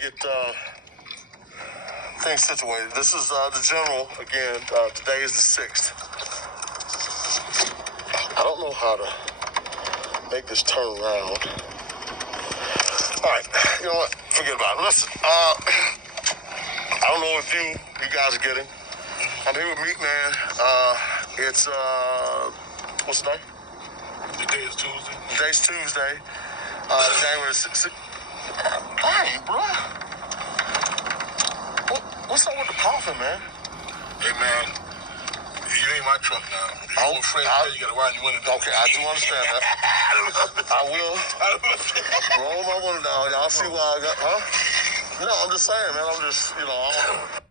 Get things situated. This is the general again. Today is the 6th. I don't know how to make this turn around. All right, you know what? Forget about it. Listen, I don't know if you guys are getting. I'm here with Meek Man. It's what's the day? Today is Tuesday. Today's Tuesday. January 6th. Hey, bro. What's up with the coughing, man? Hey, man. You ain't my truck now. If you want Fred, you gotta wind your window down. Okay, I do understand that. I will roll my window down. Y'all see why I got, huh? No, I'm just saying, man. I'm just, I don't know.